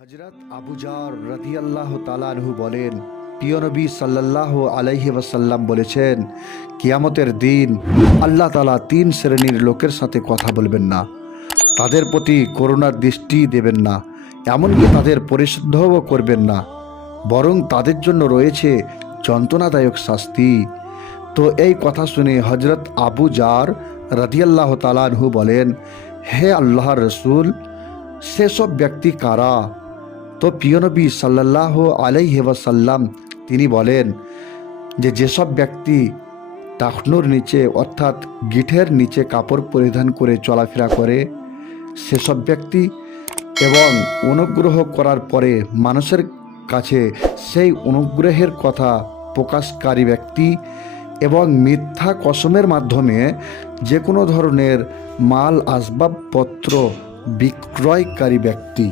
হযরত Abu jar রাদিয়াল্লাহু তাআলা আনহু বলেন, প্রিয় নবী সাল্লাল্লাহু আলাইহি ওয়াসাল্লাম বলেছেন, কিয়ামতের দিন আল্লাহ তাআলা তিন শ্রেণীর লোকের সাথে কথা বলবেন না, তাদের প্রতি করুণার দৃষ্টি দেবেন না, এমনকি তাদের পরিশুদ্ধও করবেন না, বরং তাদের জন্য রয়েছে যন্ত্রণাদায়ক শাস্তি। তো এই কথা শুনে হযরত আবু জার রাদিয়াল্লাহু তাআলা আনহু বলেন, হে আল্লাহর রসূল, সেসব ব্যক্তি কারা? তো প্রিয় নবী সাল্লাল্লাহু আলাইহি ওয়াসাল্লাম তিনি বলেন যেসব ব্যক্তি টাকনুর নিচে অর্থাৎ গিঠের নিচে কাপড় পরিধান করে চলাফেরা করে সেসব ব্যক্তি, এবং অনুগ্রহ করার পরে মানুষের কাছে সেই অনুগ্রহের কথা প্রকাশকারী ব্যক্তি, এবং মিথ্যা কসমের মাধ্যমে যে কোনো ধরনের মাল আসবাবপত্র বিক্রয়কারী ব্যক্তি।